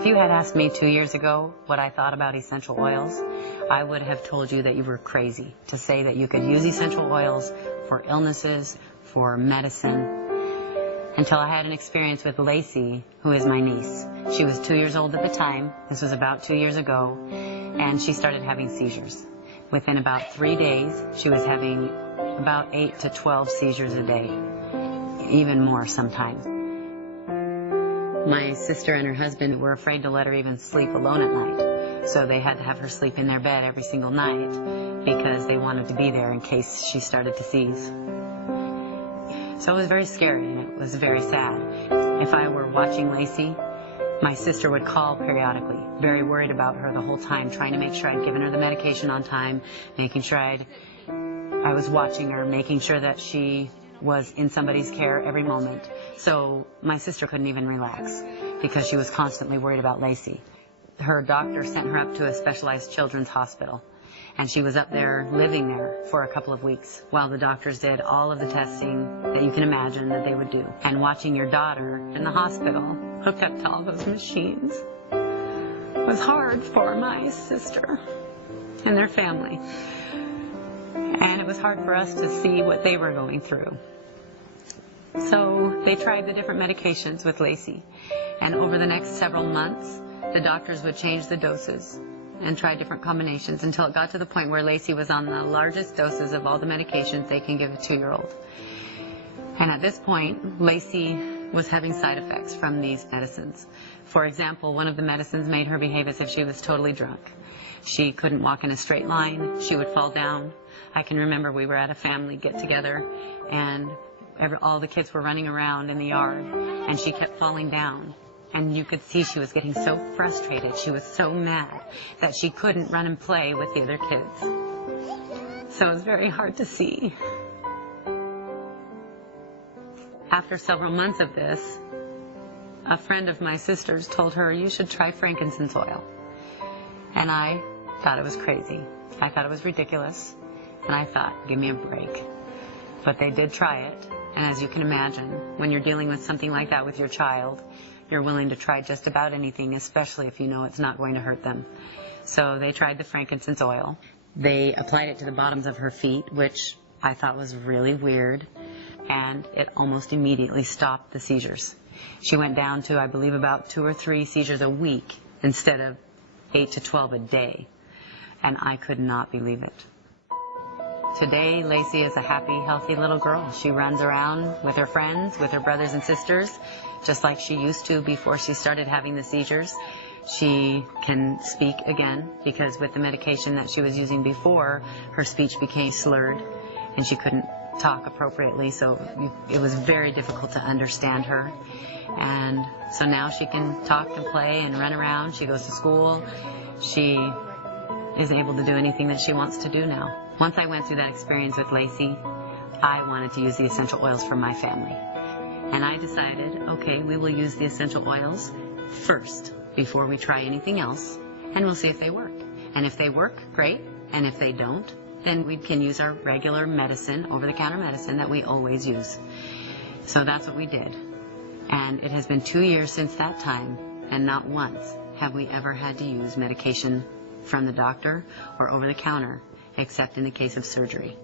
If you had asked me 2 years ago what I thought about essential oils, I would have told you that you were crazy to say that you could use essential oils for illnesses, for medicine, until I had an experience with Lacey, who is my niece. She was 2 years old at the time. This was about 2 years ago, and she started having seizures. Within about 3 days, she was having about 8 to 12 seizures a day, even more sometimes. My sister and her husband were afraid to let her even sleep alone at night, so they had to have her sleep in their bed every single night because they wanted to be there in case she started to seize. So it was very scary and it was very sad. If I were watching Lacey, my sister would call periodically, very worried about her the whole time, trying to make sure I'd given her the medication on time, making sure I was watching her, making sure that she was in somebody's care every moment. So my sister couldn't even relax because she was constantly worried about Lacey. Her doctor sent her up to a specialized children's hospital, and she was up there, living there for a couple of weeks while the doctors did all of the testing that you can imagine that they would do. And watching your daughter in the hospital hooked up to all those machines was hard for my sister and their family. And it was hard for us to see what they were going through. So they tried the different medications with Lacey. And over the next several months, the doctors would change the doses and try different combinations until it got to the point where Lacey was on the largest doses of all the medications they can give a 2-year-old. And at this point, Lacey was having side effects from these medicines. For example, one of the medicines made her behave as if she was totally drunk. She couldn't walk in a straight line. She would fall down. I can remember we were at a family get-together, and all the kids were running around in the yard, and she kept falling down. And you could see she was getting so frustrated. She was so mad that she couldn't run and play with the other kids. So it was very hard to see. After several months of this, a friend of my sister's told her, "You should try frankincense oil." And I thought it was crazy. I thought it was ridiculous. And I thought, give me a break. But they did try it. And as you can imagine, when you're dealing with something like that with your child, you're willing to try just about anything, especially if you know it's not going to hurt them. So they tried the frankincense oil. They applied it to the bottoms of her feet, which I thought was really weird. And it almost immediately stopped the seizures. She went down to, I believe, about 2 or 3 seizures a week instead of 8 to 12 a day. And I could not believe it. Today, Lacey is a happy, healthy little girl. She runs around with her friends, with her brothers and sisters, just like she used to before she started having the seizures. She can speak again because with the medication that she was using before, her speech became slurred and she couldn't talk appropriately, so it was very difficult to understand her. And so now she can talk and play and run around. She goes to school. She is able to do anything that she wants to do now. Once I went through that experience with Lacey, I wanted to use the essential oils for my family. And I decided, okay, we will use the essential oils first before we try anything else, and we'll see if they work. And if they work, great. And if they don't, then we can use our regular medicine, over-the-counter medicine that we always use. So that's what we did. And it has been 2 years since that time, and not once have we ever had to use medication from the doctor or over the counter, except in the case of surgery.